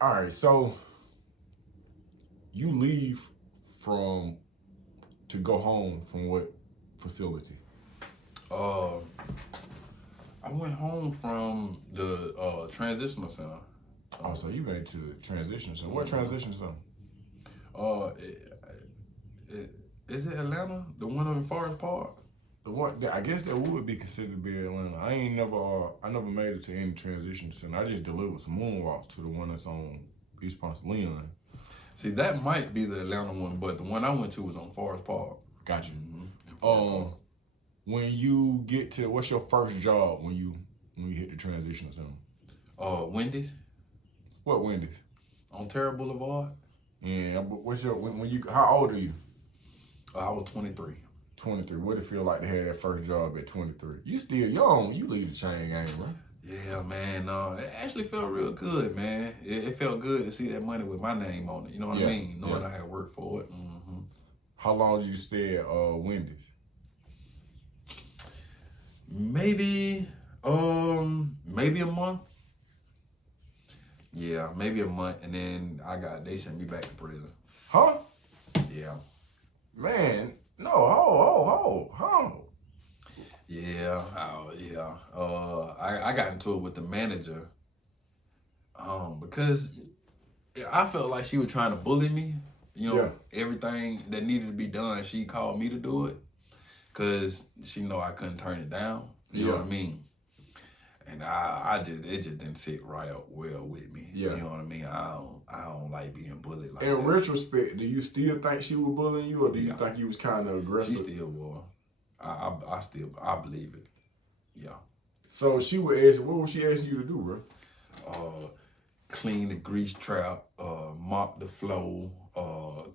All right, so you leave from to go home from what facility? Uh, I went home from the transitional center. Oh, so you made it to the transition center. What Mhm. transition center? Uh, it, is it Atlanta? The one in Forest Park? The one that I guess that would be considered to be Atlanta. I never made it to any transition center. I just delivered some moonwalks to the one that's on East Ponce Leon. See, that might be the Atlanta one, but the one I went to was on Forest Park. Gotcha. Mm-hmm. Forest Park. Um, when you get to what's your first job when you hit the transition center? Wendy's What Wendy's? on Terra Boulevard. And what's your when you how old are you? I was 23. 23. What it feel like to have that first job at 23? You still young. You lead the chain game, right? Yeah, man. It actually felt real good, man. It felt good to see that money with my name on it. You know what I Yeah, mean? yeah. Knowing I had worked for it. Mm-hmm. How long did you stay at Wendy's? Maybe a month. Yeah, maybe a month, and then they sent me back to prison. Huh? Yeah. Man, no, ho. Yeah, yeah. I got into it with the manager, because I felt like she was trying to bully me. You Yeah. know, everything that needed to be done, she called me to do it, cause she know I couldn't turn it down. You know Yeah. what I mean? And it just didn't sit right up well with me. Yeah. You know what I mean? I don't like being bullied like In that. retrospect, do you still think she was bullying you, or do you Yeah. think you was kind of She aggressive? still was. I believe it. Yeah. So she would ask, what would she ask you to do, bro? Clean the grease trap, mop the floor,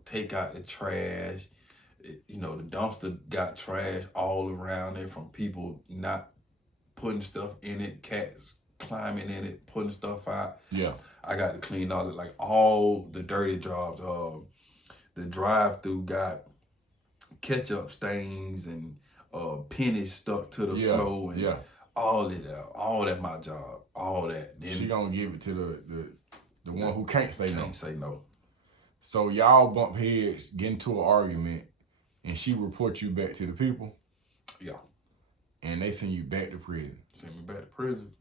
take out the trash. The dumpster got trash all around it from people not putting stuff in it, cats climbing in it, putting stuff out. Yeah. I got to clean all the dirty jobs. The drive-through got ketchup stains and pennies stuck to the floor and all of that. All that my job. All that. Then she gonna give it to the one who can't say no. Can't say no. So y'all bump heads, get into an argument, and she report you back to the people. Yeah. And they send you back to prison. Send me back to prison.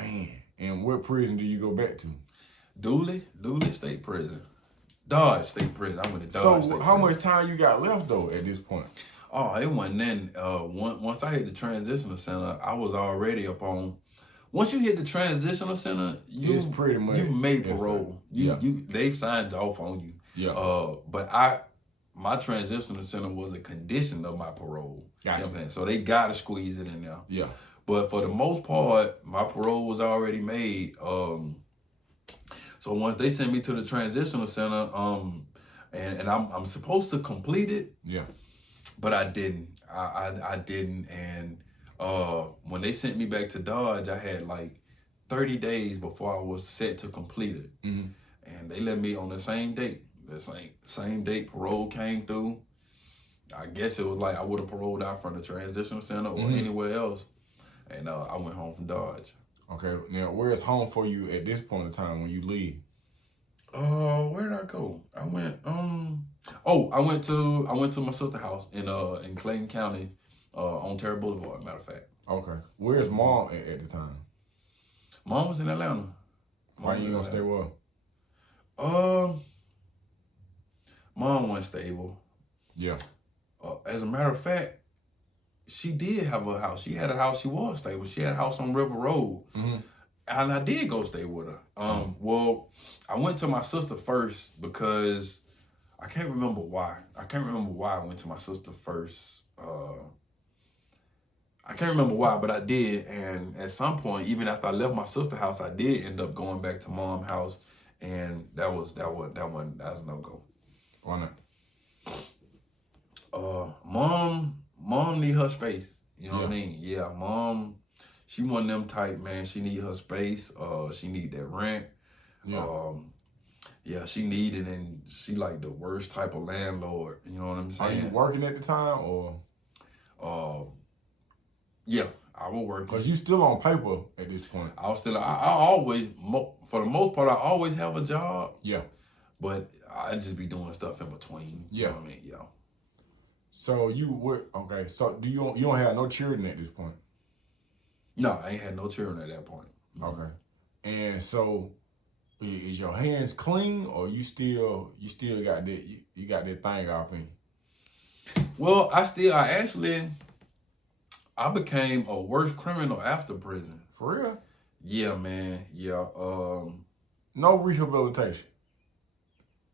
Man, and what prison do you go back to? Dooley State Prison. Dodge State Prison. I went to Dodge State So how Prison. much time you got left though at this point? Oh, it wasn't then. Once I hit the transitional center, I was already up on. Once you hit the transitional center, It's pretty much you made parole. They've signed off on you. Yeah. But my transitional center was a condition of my parole. Gotcha. So they gotta squeeze it in there. Yeah. But for the most part, my parole was already made. So once they sent me to the transitional center, and I'm supposed to complete it. Yeah. But I didn't. I didn't. And when they sent me back to Dodge, I had like 30 days before I was set to complete it. Mm-hmm. And they let me on the same date. The same date parole came through. I guess it was like I would have paroled out from the transitional center or anywhere else. And I went home from Dodge. Okay. Now, where's home for you at this point in time when you leave? Where did I go? I went I went to my sister's house in Clayton County, on Terra Boulevard, matter of fact. Okay. Where's mom at the time? Mom was in Atlanta. Why you gonna stay with her? Mom wasn't stable. Yeah. As a matter of fact, she did have a house. She had a house. She was stable. She had a house on River Road. Mm-hmm. And I did go stay with her. Well, I went to my sister first because I can't remember why. I went to my sister first. I can't remember why, but I did. And at some point, even after I left my sister's house, I did end up going back to mom's house, and that was no go. Why not? Mom need her space. You know what I mean? Yeah, mom. She one of them type, man. She need her space. She need that rent. Yeah. She need it, and she like the worst type of landlord. You know what I'm saying? Are you working at the time, or? Yeah, I was working. Because you still on paper at this point. I was still, I always, for the most part, I always have a job. Yeah. But I just be doing stuff in between. Yeah. You know what I mean? Yeah. So you would, okay, so you don't have no children at this point? No, I ain't had no children at that point. Okay. And so is your hands clean, or you still got that you got that thing off in? Well, I became a worse criminal after prison. For real? Yeah, man. Yeah. No rehabilitation.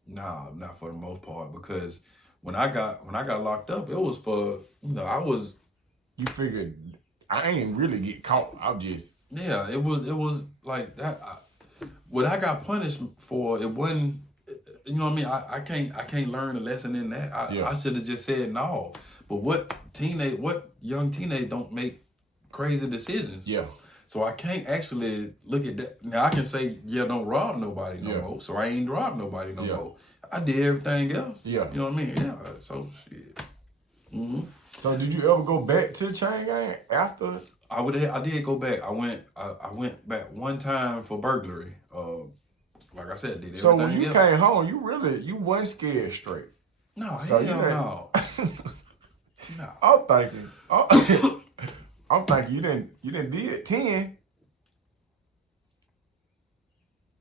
Nah, not for the most part, because when I got locked up, it was for, I was. You figured I ain't really get caught. I'll just. Yeah, it was like that. What I got punished for, it wasn't. You know what I mean? I can't learn a lesson in that. I should have just said no. But what young teenage don't make crazy decisions? Yeah. So I can't actually look at that. Now I can say, yeah, don't rob nobody no more. So I ain't robbed nobody no more. I did everything else. Yeah. You know what I mean? Yeah. So shit. Mm-hmm. So did you ever go back to the chain gang after? I did go back. I went back one time for burglary. Like I said, did everything. So when you else. came home, you wasn't scared straight. No, so hell no. No. I'm thinking you didn't did 10.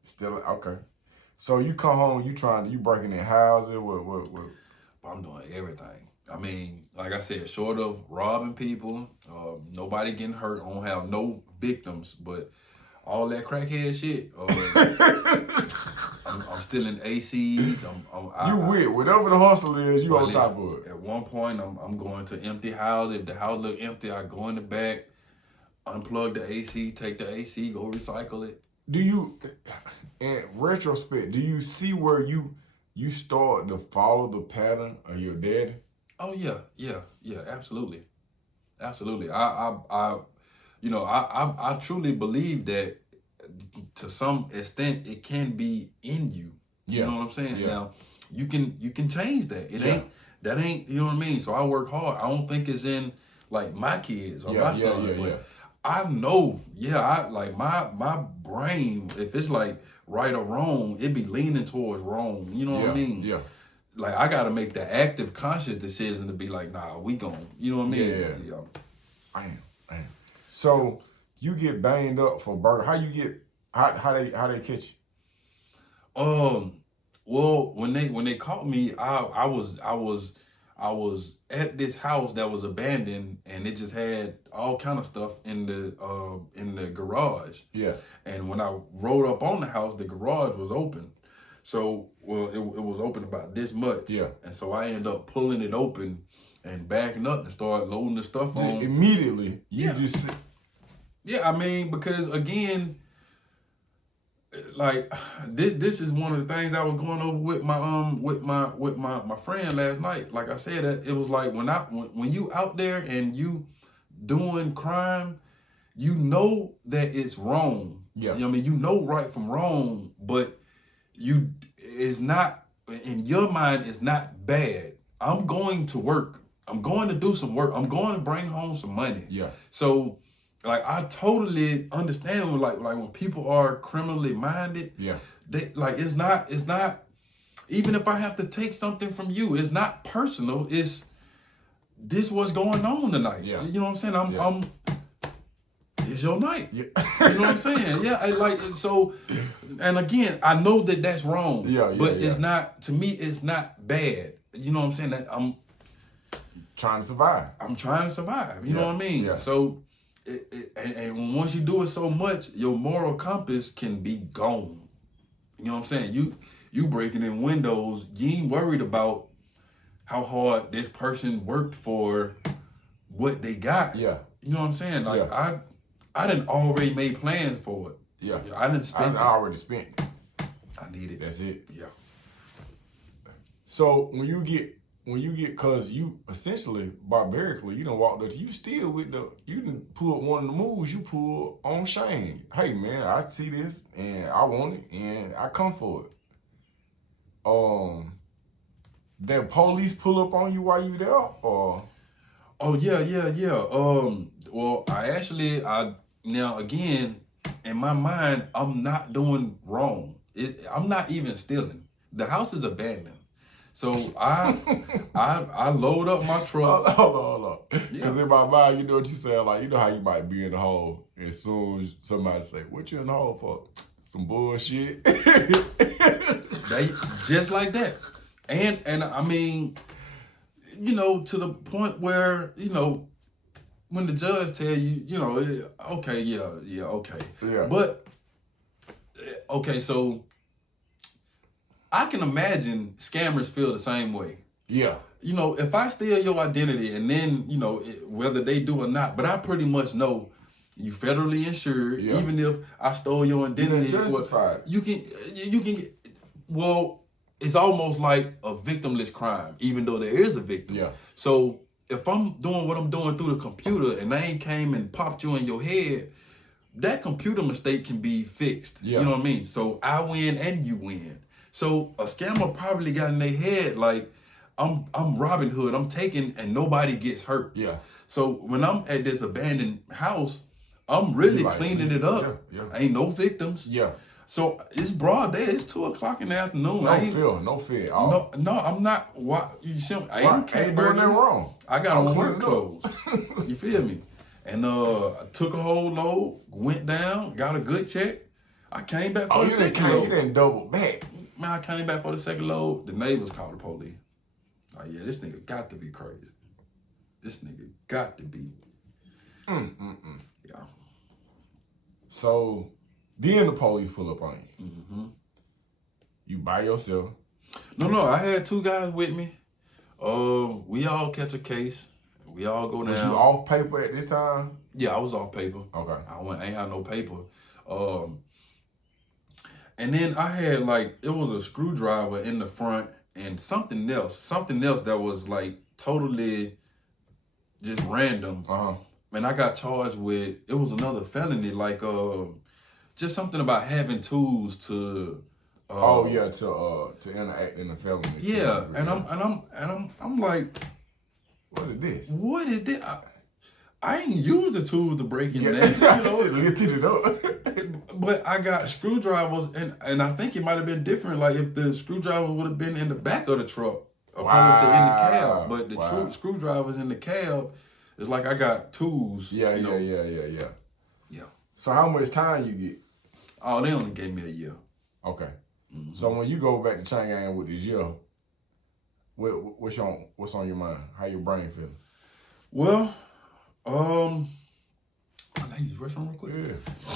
Still okay. So you come home, you breaking in houses, what? I'm doing everything. I mean, like I said, short of robbing people, nobody getting hurt. I don't have no victims, but all that crackhead shit. I'm still in ACs. Whatever the hustle is, you on top of it. At one point, I'm going to empty house. If the house look empty, I go in the back, unplug the AC, take the AC, go recycle it. Do you, in retrospect, do you see where you start to follow the pattern of your daddy? Oh yeah, absolutely. I truly believe that to some extent it can be in you. You know what I'm saying? Yeah. Now you can change that. That ain't you know what I mean? So I work hard. I don't think it's in like my kids or my son. But I know, I like my brain, if it's like right or wrong, it be leaning towards wrong. You know what I mean? Yeah. Like I gotta make the active, conscious decision to be like, nah, we gon'. You know what I mean? Yeah. I am. So you get banged up for burger. How they catch you? Well, when they caught me, I was at this house that was abandoned, and it just had all kind of stuff in the garage. Yeah. And when I rode up on the house, the garage was open. So, it was open about this much. Yeah. And so I ended up pulling it open and backing up and start loading the stuff on. Immediately, just... Yeah, I mean, because again, like this is one of the things I was going over with my friend last night. Like I said, it was like when you out there and you doing crime, you know that it's wrong. Yeah. You know what I mean? You know right from wrong, but it's not, in your mind, it's not bad. I'm going to work. I'm going to do some work. I'm going to bring home some money. Yeah. So, like, I totally understand like when people are criminally minded. Yeah. They like it's not. Even if I have to take something from you, it's not personal. It's this what's going on tonight. Yeah. You know what I'm saying? It's your night. Yeah. You know what I'm saying? Yeah. So, and again, I know that that's wrong. But it's not, to me, it's not bad. You know what I'm saying? That I'm trying to survive. I'm trying to survive. You know what I mean? Yeah. So, and once you do it so much, your moral compass can be gone. You know what I'm saying? You breaking in windows, you ain't worried about how hard this person worked for what they got. Yeah. You know what I'm saying? Like I done already made plans for it. Yeah. I didn't spend. I already spent. I need it. That's it. Yeah. So when you get, cause you essentially barbarically, you done walked up to you still you done pulled one of the moves you pulled on Shane. Hey man, I see this and I want it and I come for it. Did police pull up on you while you there or? Oh yeah. Well, I now again in my mind, I'm not doing wrong. I'm not even stealing. The house is abandoned, so I load up my truck. Hold on. Yeah, Because in my mind, you know what you saying? Like, you know how you might be in the hole, and as soon as somebody say, "What you in the hole for?" Some bullshit. they just like that, and I mean, you know, to the point where you know when the judge tell you, you know, okay, yeah, okay, Yeah. but okay, so I can imagine scammers feel the same way. Yeah. You know, if I steal your identity and then, you know, whether they do or not, but I pretty much know you federally insured, Yeah. even if I stole your identity. Justified. You can get, well, it's almost like a victimless crime, even though there is a victim. Yeah. So if I'm doing what I'm doing through the computer and they came and popped you in your head, that computer mistake can be fixed. Yeah. You know what I mean? So I win and you win. So a scammer probably got in their head like, I'm Robin Hood. I'm taking and nobody gets hurt. Yeah. So when I'm at this abandoned house, I'm really like, cleaning it up. Yeah. Ain't no victims. Yeah. So it's broad day. It's 2:00 in the afternoon. No fear. No, I'm not. What you see? I ain't doing nothing wrong. I got on work cleaning up. clothes. You feel me? And I took a whole load, went down, got a good check. I came back for the second load. You didn't double back. Man, I came back for the second load. The neighbors called the police. Oh yeah, this nigga got to be crazy. This nigga got to be. Yeah. So then the police pull up on you. Mm-hmm. You by yourself. No, I had two guys with me. We all catch a case. We all go down. Was you off paper at this time? Yeah, I was off paper. Okay. I ain't had no paper. And then I had like, it was a screwdriver in the front and something else that was like totally just random. And I got charged with, it was another felony, like just something about having tools to to interact in a felony. Yeah, and I'm like, what is this? I ain't used the tools to break in there, you know. Lifted it up. But I got screwdrivers, and I think it might have been different. Like if the screwdriver would have been in the back of the truck opposed to in the cab. But the screwdrivers in the cab, it's like I got tools. Yeah. So how much time you get? Oh, they only gave me a year. Okay. Mm-hmm. So when you go back to Chain Gang with this year, what's on your mind? How your brain feeling? Well, I use the restroom real quick. Yeah.